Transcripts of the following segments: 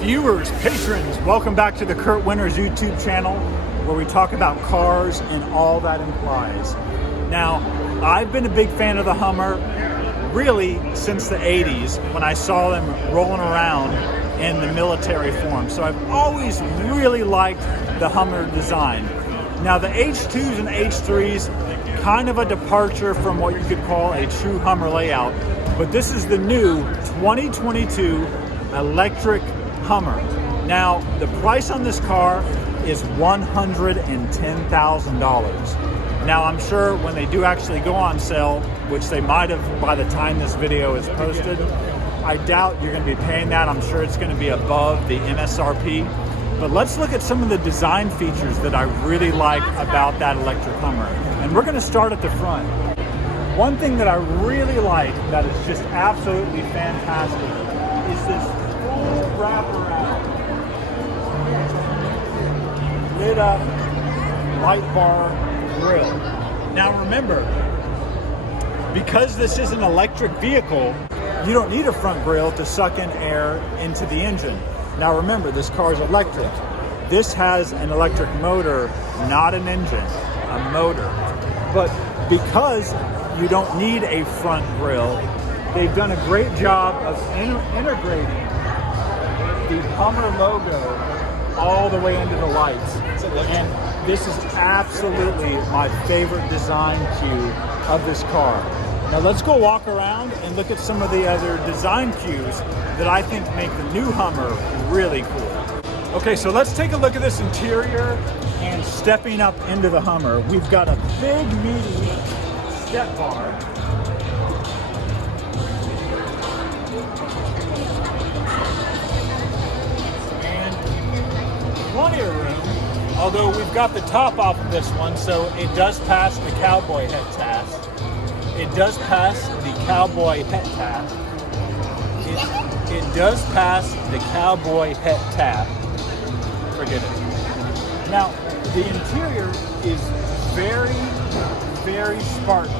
Viewers, patrons, welcome back to the Kurt Winters YouTube channel, where we talk about cars and all that implies. Now, I've been a big fan of the Hummer really since the 80s when I saw them rolling around in the military form. So I've always really liked the Hummer design. Now the H2s and H3s, kind of a departure from what you could call a true Hummer layout, but this is the new 2022 electric Hummer. Now, the price on this car is $110,000. Now, I'm sure when they do actually go on sale, which they might have by the time this video is posted, I doubt you're going to be paying that. I'm sure it's going to be above the MSRP. But let's look at some of the design features that I really like about that electric Hummer. And we're going to start at the front. One thing that I really like that is just absolutely fantastic is this full wraparound, lit up light bar grille. Now remember, because this is an electric vehicle, you don't need a front grille to suck in air into the engine. Now remember, this car is electric. This has an electric motor, not an engine, a motor. But because you don't need a front grille, they've done a great job of integrating the Hummer logo all the way into the lights. And this is absolutely my favorite design cue of this car. Now let's go walk around and look at some of the other design cues that I think make the new Hummer really cool. Okay, so let's take a look at this interior and stepping up into the Hummer. We've got a big, meaty step bar. And plenty of room, although we've got the top off of this one, so it does pass the cowboy head test. It does pass the cowboy head tap. It does pass the cowboy head tap. Forget it. Now, the interior is very, very Spartan.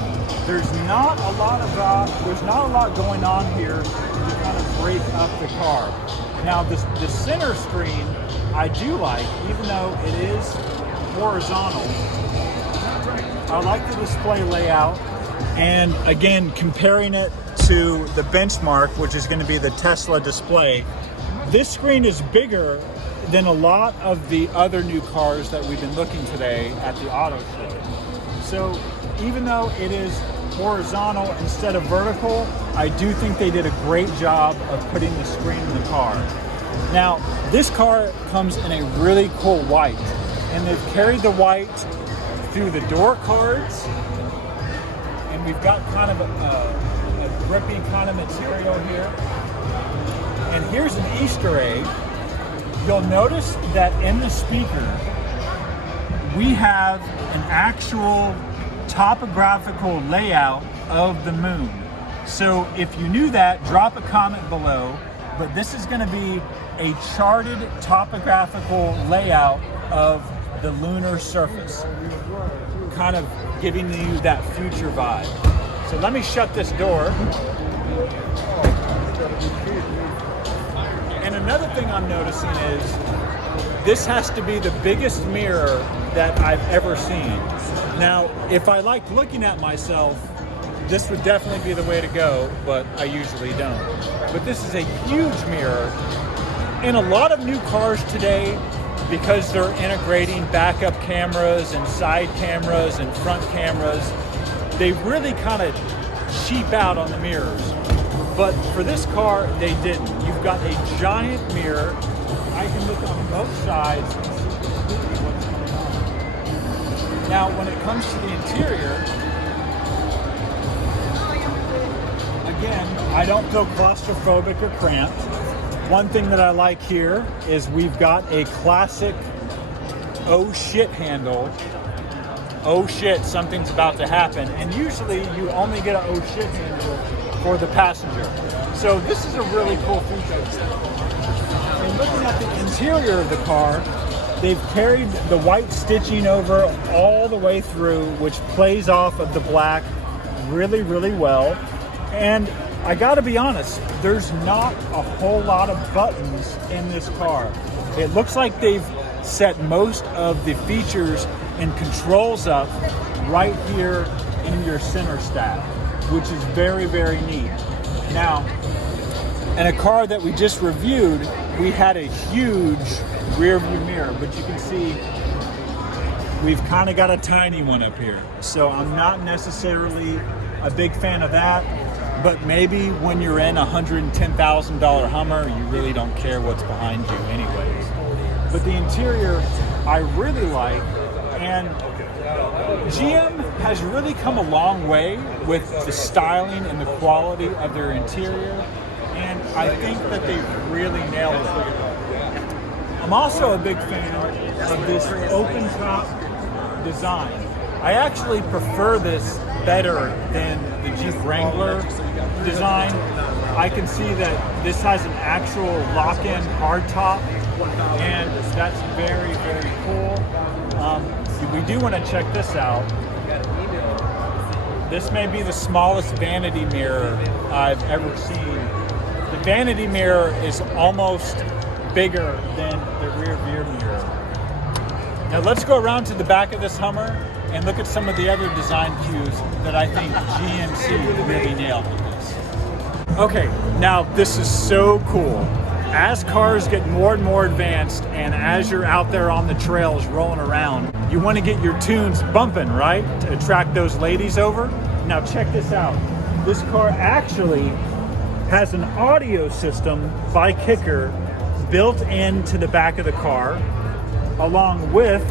There's not a lot going on here to kind of break up the car. Now, the center screen I do like, even though it is horizontal. I like the display layout. And again, comparing it to the benchmark, which is going to be the Tesla display, this screen is bigger than a lot of the other new cars that we've been looking today at the auto show. So even though it is horizontal instead of vertical, I do think they did a great job of putting the screen in the car. Now, this car comes in a really cool white, and they've carried the white through the door cards. And we've got kind of a grippy kind of material here. And here's an Easter egg. You'll notice that in the speaker, we have an actual topographical layout of the moon. So if you knew that, drop a comment below. But this is going to be a charted topographical layout of the lunar surface, kind of giving you that future vibe. So let me shut this door. And another thing I'm noticing is this has to be the biggest mirror that I've ever seen. Now, if I liked looking at myself, this would definitely be the way to go, but I usually don't. But this is a huge mirror. In a lot of new cars today, because they're integrating backup cameras and side cameras and front cameras, they really kind of cheap out on the mirrors. But for this car, they didn't. You've got a giant mirror. I can look on both sides and see completely what's going on. Now, when it comes to the interior, again, I don't feel claustrophobic or cramped. One thing that I like here is we've got a classic oh shit handle. Oh shit, something's about to happen. And usually you only get an oh shit handle for the passenger. So this is a really cool feature. And looking at the interior of the car, they've carried the white stitching over all the way through, which plays off of the black really, really well. And I gotta be honest, there's not a whole lot of buttons in this car. It looks like they've set most of the features and controls up right here in your center stack, which is very, very neat. Now, in a car that we just reviewed, we had a huge rear view mirror, but you can see we've kind of got a tiny one up here. So I'm not necessarily a big fan of that, but maybe when you're in a $110,000 Hummer, you really don't care what's behind you anyways. But the interior I really like, and GM has really come a long way with the styling and the quality of their interior, and I think that they've really nailed it. I'm also a big fan of this open top design. I actually prefer this better than the Jeep Wrangler design. I can see that this has an actual lock-in hardtop, and that's very, very cool. We do want to check this out. This may be the smallest vanity mirror I've ever seen. The vanity mirror is almost bigger than the rear view mirror. Now let's go around to the back of this Hummer and look at some of the other design cues that I think GMC really nailed with this. Okay, now this is so cool. As cars get more and more advanced, and as you're out there on the trails rolling around, you want to get your tunes bumping, right? To attract those ladies over. Now check this out. This car actually has an audio system by Kicker built into the back of the car, along with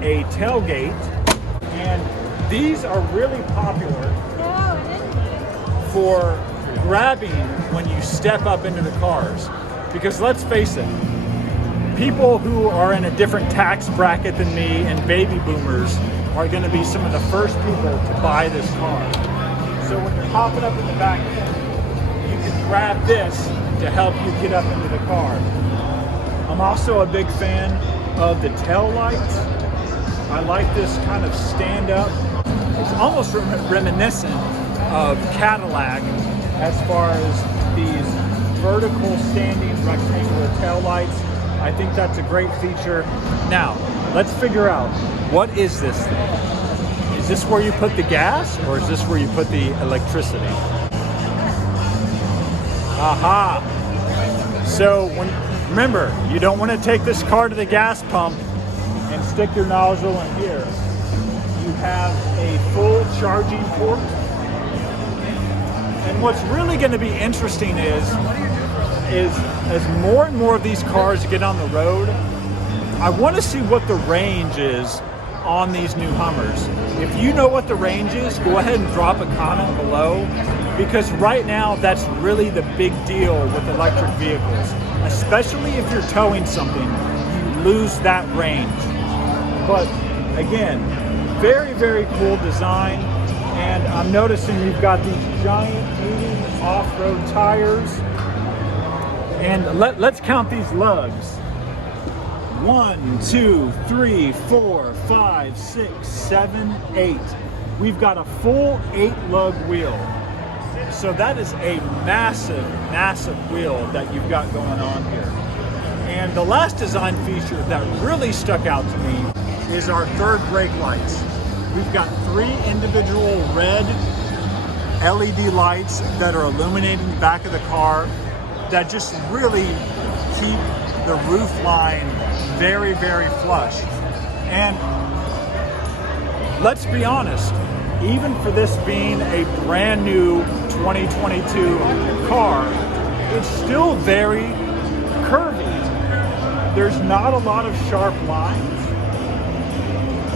a tailgate. And these are really popular for grabbing when you step up into the cars. Because let's face it, people who are in a different tax bracket than me and baby boomers are going to be some of the first people to buy this car. So when you're hopping up in the back, you can grab this to help you get up into the car. I'm also a big fan of the tail lights. I like this kind of stand up. It's almost reminiscent of Cadillac as far as these vertical standing rectangular tail lights. I think that's a great feature. Now, let's figure out, what is this thing? Is this where you put the gas, or is this where you put the electricity? Aha! So, remember, you don't want to take this car to the gas pump and stick your nozzle in here. You have a full charging port. And what's really going to be interesting is as more and more of these cars get on the road, I want to see what the range is on these new Hummers. If you know what the range is, go ahead and drop a comment below, because right now that's really the big deal with electric vehicles. Especially if you're towing something, you lose that range. But again, very, very cool design. And I'm noticing you've got these giant 80 off-road tires. And let's count these lugs. 1, 2, 3, 4, 5, 6, 7, 8. We've got a full 8-lug wheel. So that is a massive, massive wheel that you've got going on here. And the last design feature that really stuck out to me is our third brake lights. We've got 3 individual red LED lights that are illuminating the back of the car that just really keep the roof line very, very flush. And let's be honest, even for this being a brand new 2022 car, it's still very curvy. There's not a lot of sharp lines.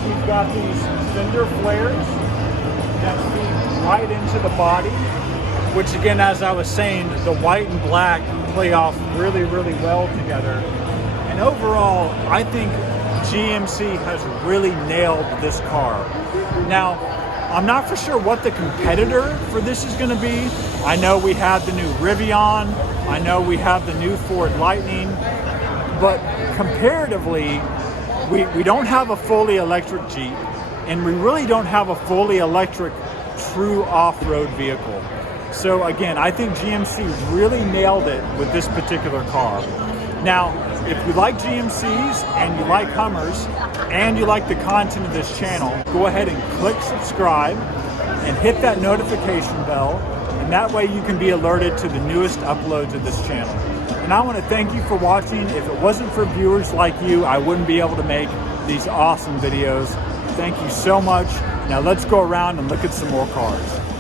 We've got these fender flares that feed right into the body, which again, as I was saying, the white and black play off really, really well together. And overall, I think GMC has really nailed this car. Now, I'm not for sure what the competitor for this is going to be. I know we have the new Rivian. I know we have the new Ford Lightning. But comparatively, we don't have a fully electric Jeep, and we really don't have a fully electric true off-road vehicle. So again, I think GMC really nailed it with this particular car. Now, if you like GMCs and you like Hummers and you like the content of this channel, go ahead and click subscribe and hit that notification bell, and that way you can be alerted to the newest uploads of this channel. And I want to thank you for watching. If it wasn't for viewers like you, I wouldn't be able to make these awesome videos. Thank you so much. Now let's go around and look at some more cars.